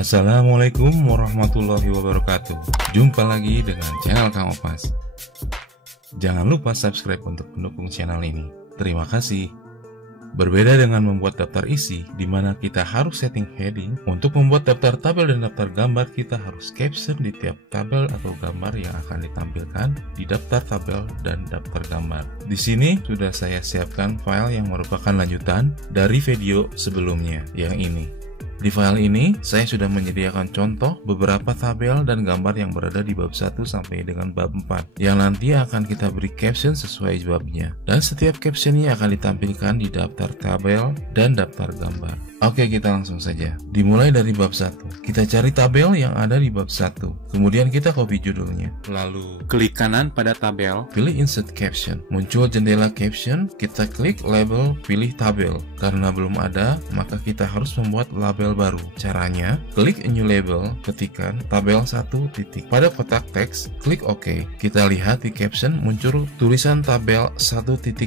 Assalamualaikum warahmatullahi wabarakatuh. Jumpa lagi dengan channel Kang Opas. Jangan lupa subscribe untuk mendukung channel ini. Terima kasih. Berbeda dengan membuat daftar isi, di mana kita harus setting heading. Untuk membuat daftar tabel dan daftar gambar, kita harus caption di tiap tabel atau gambar yang akan ditampilkan di daftar tabel dan daftar gambar. Di sini sudah saya siapkan file yang merupakan lanjutan dari video sebelumnya, yang ini. Di file ini, saya sudah menyediakan contoh beberapa tabel dan gambar yang berada di bab 1 sampai dengan bab 4, yang nanti akan kita beri caption sesuai babnya. Dan setiap captionnya akan ditampilkan di daftar tabel dan daftar gambar. Oke, kita langsung saja. Dimulai dari bab 1. Kita cari tabel yang ada di bab 1. Kemudian kita copy judulnya. Lalu, klik kanan pada tabel, pilih Insert Caption. Muncul jendela caption, kita klik label, pilih tabel. Karena belum ada, maka kita harus membuat label baru. Caranya, klik New Label, ketikkan tabel 1 titik. Pada kotak teks, klik OK. Kita lihat di caption muncul tulisan tabel 1.1.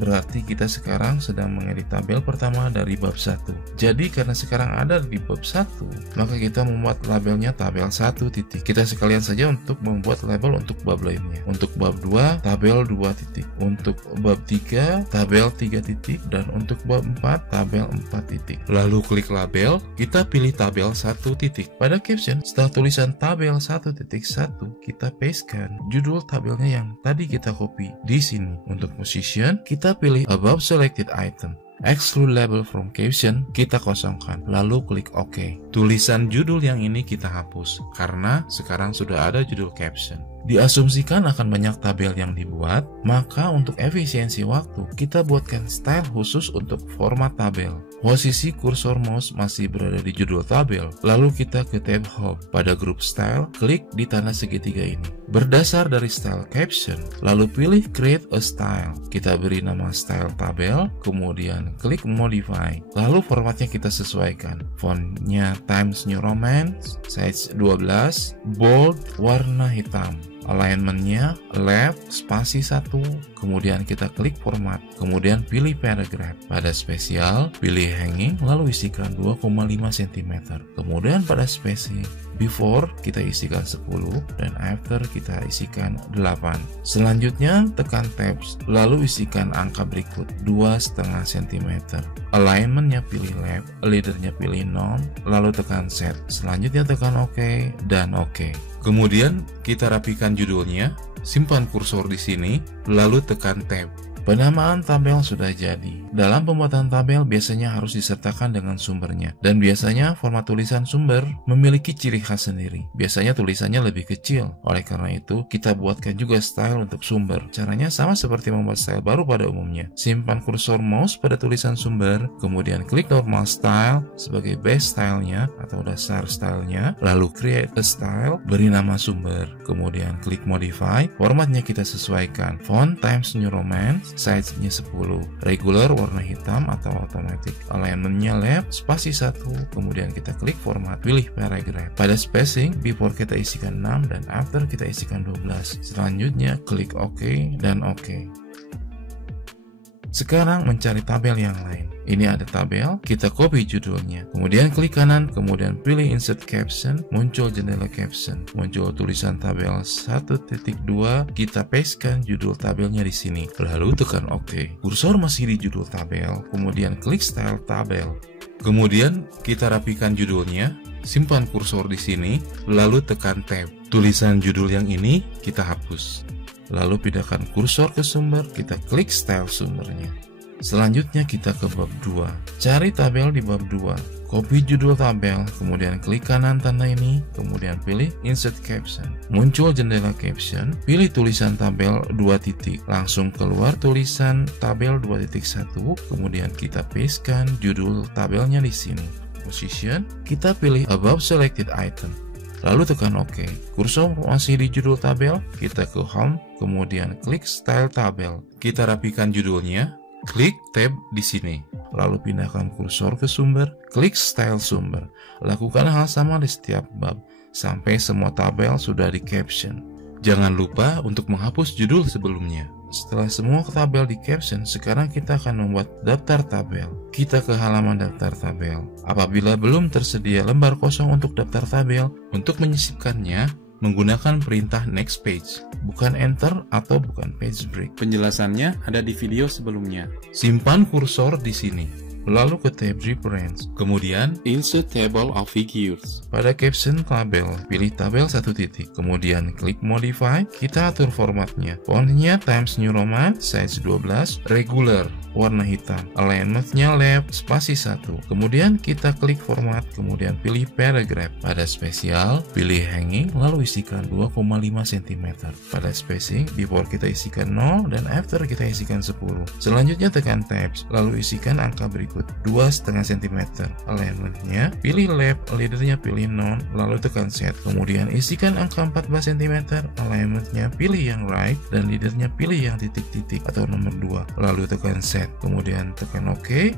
Berarti kita sekarang sedang mengedit tabel pertama dari bab 1. Jadi karena sekarang ada di bab 1, maka kita membuat labelnya tabel 1 titik. Kita sekalian saja untuk membuat label untuk bab lainnya. Untuk bab 2, tabel 2 titik. Untuk bab 3, tabel 3 titik. Dan untuk bab 4, tabel 4 titik. Lalu klik label, kita pilih tabel 1 titik. Pada caption, setelah tulisan tabel 1.1, kita pastekan judul tabelnya yang tadi kita copy di sini. Untuk position, kita pilih above selected item. Exclude label from caption, kita kosongkan, lalu klik OK. Tulisan judul yang ini kita hapus, karena sekarang sudah ada judul caption. Diasumsikan akan banyak tabel yang dibuat, maka untuk efisiensi waktu, kita buatkan style khusus untuk format tabel. Posisi kursor mouse masih berada di judul tabel, lalu kita ke tab Home. Pada grup style, klik di tanda segitiga ini. Berdasar dari style caption, lalu pilih Create a Style. Kita beri nama style tabel, kemudian klik Modify. Lalu formatnya kita sesuaikan. Fontnya Times New Roman, size 12, bold, warna hitam. Alignmentnya left, spasi 1, kemudian kita klik format, kemudian pilih paragraph. Pada spesial, pilih hanging, lalu isikan 2,5 cm. Kemudian pada spacing, before kita isikan 10 dan after kita isikan 8. Selanjutnya tekan tabs, lalu isikan angka berikut 2,5 cm. Alignmentnya pilih left, leadernya pilih none, lalu tekan set. Selanjutnya tekan OK dan OK. Kemudian kita rapikan judulnya, simpan kursor di sini, lalu tekan tab. Penamaan tabel sudah jadi. Dalam pembuatan tabel biasanya harus disertakan dengan sumbernya. Dan biasanya format tulisan sumber memiliki ciri khas sendiri. Biasanya tulisannya lebih kecil. Oleh karena itu, kita buatkan juga style untuk sumber. Caranya sama seperti membuat style baru pada umumnya. Simpan kursor mouse pada tulisan sumber, kemudian klik normal style sebagai base stylenya atau dasar stylenya, lalu create a style, beri nama sumber, kemudian klik modify, formatnya kita sesuaikan. Font Times New Roman, size-nya 10, regular warna hitam atau automatic, alignmentnya left, spasi 1, kemudian kita klik format, pilih paragraph. Pada spacing, before kita isikan 6 dan after kita isikan 12. Selanjutnya klik OK dan OK. Sekarang mencari tabel yang lain. Ini ada tabel, kita copy judulnya. Kemudian klik kanan, kemudian pilih Insert Caption, muncul jendela caption. Muncul tulisan tabel 1.2, kita pastekan judul tabelnya di sini. Lalu tekan OK. Kursor masih di judul tabel, kemudian klik Style Tabel. Kemudian kita rapikan judulnya, simpan kursor di sini, lalu tekan Tab. Tulisan judul yang ini kita hapus. Lalu pindahkan kursor ke sumber, kita klik style sumbernya. Selanjutnya kita ke bab 2. Cari tabel di bab 2. Copy judul tabel, kemudian klik kanan tanda ini, kemudian pilih Insert Caption. Muncul jendela caption, pilih tulisan tabel 2 titik. Langsung keluar tulisan tabel 2.1, kemudian kita pastekan judul tabelnya di sini. Position, kita pilih above selected item. Lalu tekan OK. Kursor masih di judul tabel, kita ke Home, kemudian klik Style Tabel. Kita rapikan judulnya, klik Tab di sini. Lalu pindahkan kursor ke sumber, klik Style Sumber. Lakukan hal sama di setiap bab, sampai semua tabel sudah di caption. Jangan lupa untuk menghapus judul sebelumnya. Setelah semua tabel di caption, sekarang kita akan membuat daftar tabel. Kita ke halaman daftar tabel. Apabila belum tersedia lembar kosong untuk daftar tabel, untuk menyisipkannya, menggunakan perintah next page, bukan enter atau bukan page break. Penjelasannya ada di video sebelumnya. Simpan kursor di sini. Lalu ke tab reference, kemudian Insert table of figures. pada caption tabel, pilih tabel 1 titik, kemudian klik modify, kita atur formatnya, fontnya Times New Roman, size 12, regular, warna hitam, alignmentnya left, spasi 1, kemudian kita klik format, kemudian pilih paragraph, pada spesial, pilih hanging, lalu isikan 2,5 cm, pada spacing, before kita isikan 0, dan after kita isikan 10, selanjutnya tekan tabs, lalu isikan angka berikut 2,5 cm, alignmentnya pilih left, leadernya pilih non, lalu tekan set, kemudian isikan angka 14 cm, alignmentnya pilih yang right, dan leadernya pilih yang titik-titik atau nomor 2, lalu tekan set, kemudian tekan OK,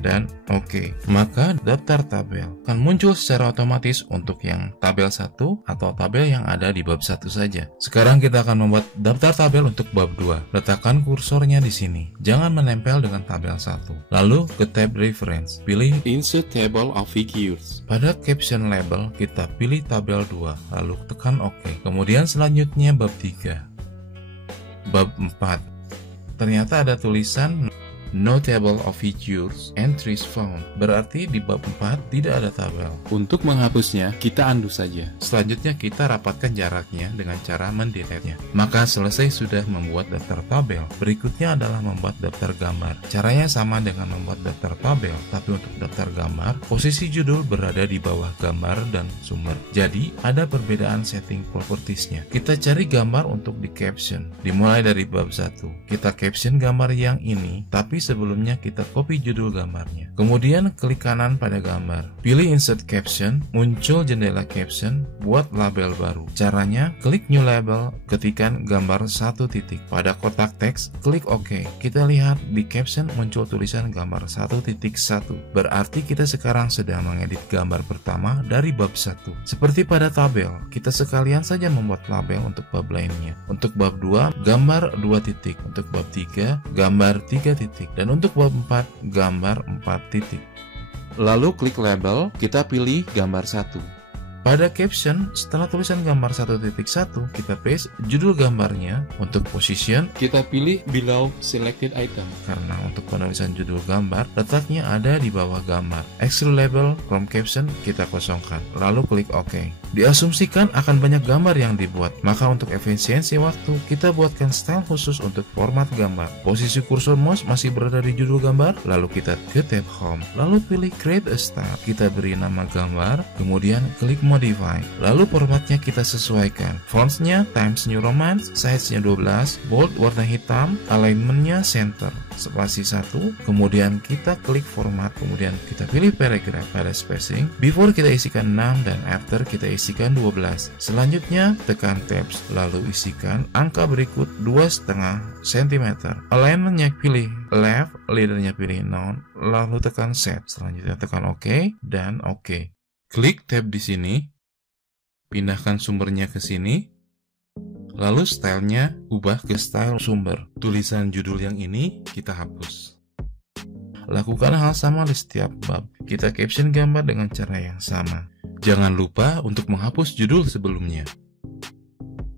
dan OK. Maka daftar tabel akan muncul secara otomatis untuk yang tabel 1 atau tabel yang ada di bab 1 saja. Sekarang kita akan membuat daftar tabel untuk bab 2. Letakkan kursornya di sini, jangan menempel dengan tabel 1. Lalu ke tab reference, pilih Insert table of figures. pada caption label, kita pilih tabel 2, lalu tekan OK. Kemudian selanjutnya bab 3. Bab 4. Ternyata ada tulisan No table of figures entries found. Berarti di bab 4 tidak ada tabel. Untuk menghapusnya, kita undo saja. Selanjutnya kita rapatkan jaraknya dengan cara mendelete-nya. Maka selesai sudah membuat daftar tabel. Berikutnya adalah membuat daftar gambar. Caranya sama dengan membuat daftar tabel, tapi untuk daftar gambar, posisi judul berada di bawah gambar dan sumber. Jadi ada perbedaan setting propertiesnya. Kita cari gambar untuk di caption. Dimulai dari bab 1. Kita caption gambar yang ini, tapi sebelumnya kita copy judul gambarnya. Kemudian klik kanan pada gambar. Pilih insert caption, muncul jendela caption, buat label baru. Caranya, klik new label, ketikkan gambar 1 titik. Pada kotak teks, klik OK. Kita lihat di caption muncul tulisan gambar 1.1. Berarti kita sekarang sedang mengedit gambar pertama dari bab 1. Seperti pada tabel, kita sekalian saja membuat label untuk bab lainnya. Untuk bab 2, gambar 2 titik. Untuk bab 3, gambar 3 titik. Dan untuk bab 4, gambar 4 titik. Lalu klik label, kita pilih gambar 1. Pada caption, setelah tulisan gambar 1.1, kita paste judul gambarnya. Untuk position, Kita pilih below selected item. karena untuk penulisan judul gambar, letaknya ada di bawah gambar. Extrude label from caption kita kosongkan, lalu klik OK. Diasumsikan akan banyak gambar yang dibuat, maka untuk efisiensi waktu, kita buatkan style khusus untuk format gambar. Posisi kursor mouse masih berada di judul gambar, lalu kita ke tab home, lalu pilih create a style, kita beri nama gambar, kemudian klik modify, lalu formatnya kita sesuaikan. Fontsnya Times New Roman, size-nya 12, bold warna hitam, alignmentnya center, spasi 1, kemudian kita klik format, kemudian kita pilih paragraph. Pada spacing, before kita isikan 6 dan after kita isikan 12. Selanjutnya tekan tabs, lalu isikan angka berikut 2,5 cm. Alignmentnya pilih left, leadernya pilih non, lalu tekan set. Selanjutnya tekan OK dan OK. Klik tab di sini, pindahkan sumbernya ke sini, lalu stylenya ubah ke style sumber. Tulisan judul yang ini kita hapus. Lakukan hal sama di setiap bab. Kita caption gambar dengan cara yang sama. Jangan lupa untuk menghapus judul sebelumnya.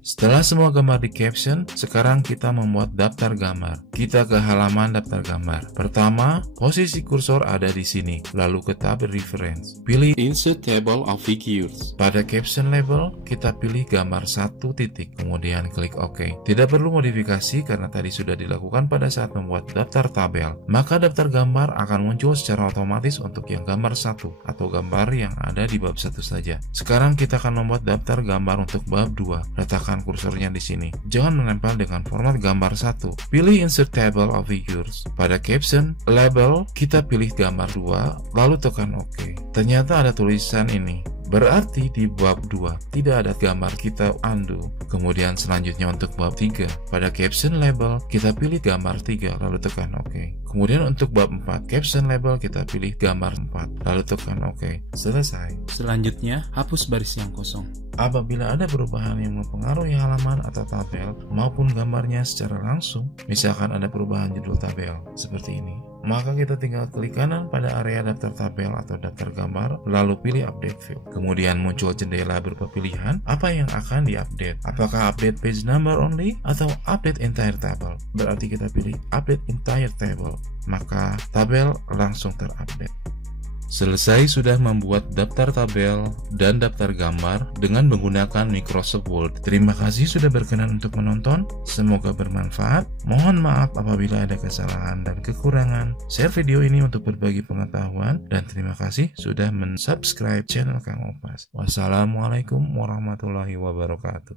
Setelah semua gambar di caption, sekarang kita membuat daftar gambar. Kita ke halaman daftar gambar. Pertama, posisi kursor ada di sini, lalu ke tab reference. Pilih Insert table of figures. pada caption label, kita pilih gambar 1 titik, kemudian klik OK. Tidak perlu modifikasi karena tadi sudah dilakukan pada saat membuat daftar tabel. Maka daftar gambar akan muncul secara otomatis untuk yang gambar 1 atau gambar yang ada di bab 1 saja. Sekarang kita akan membuat daftar gambar untuk bab 2. Letakkan kursornya di sini. Jangan menempel dengan format gambar 1. Pilih insert table of figures. Pada caption label, kita pilih gambar 2, lalu tekan OK. Ternyata ada tulisan ini, Berarti di bab 2 tidak ada gambar, kita undo. Kemudian selanjutnya untuk bab 3, pada caption label kita pilih gambar 3 lalu tekan OK. Kemudian untuk bab 4, caption label kita pilih gambar 4 lalu tekan OK. Selesai. Selanjutnya, hapus baris yang kosong. Apabila ada perubahan yang mempengaruhi halaman atau tabel maupun gambarnya secara langsung, misalkan ada perubahan judul tabel seperti ini, maka kita tinggal klik kanan pada area daftar tabel atau daftar gambar, lalu pilih update field. Kemudian muncul jendela berupa pilihan apa yang akan diupdate. Apakah update page number only atau update entire table? Berarti kita pilih update entire table, maka tabel langsung terupdate. Selesai sudah membuat daftar tabel dan daftar gambar dengan menggunakan Microsoft Word. Terima kasih sudah berkenan untuk menonton. Semoga bermanfaat. Mohon maaf apabila ada kesalahan dan kekurangan. Share video ini untuk berbagi pengetahuan dan terima kasih sudah mensubscribe channel Kang Opas. Wassalamualaikum warahmatullahi wabarakatuh.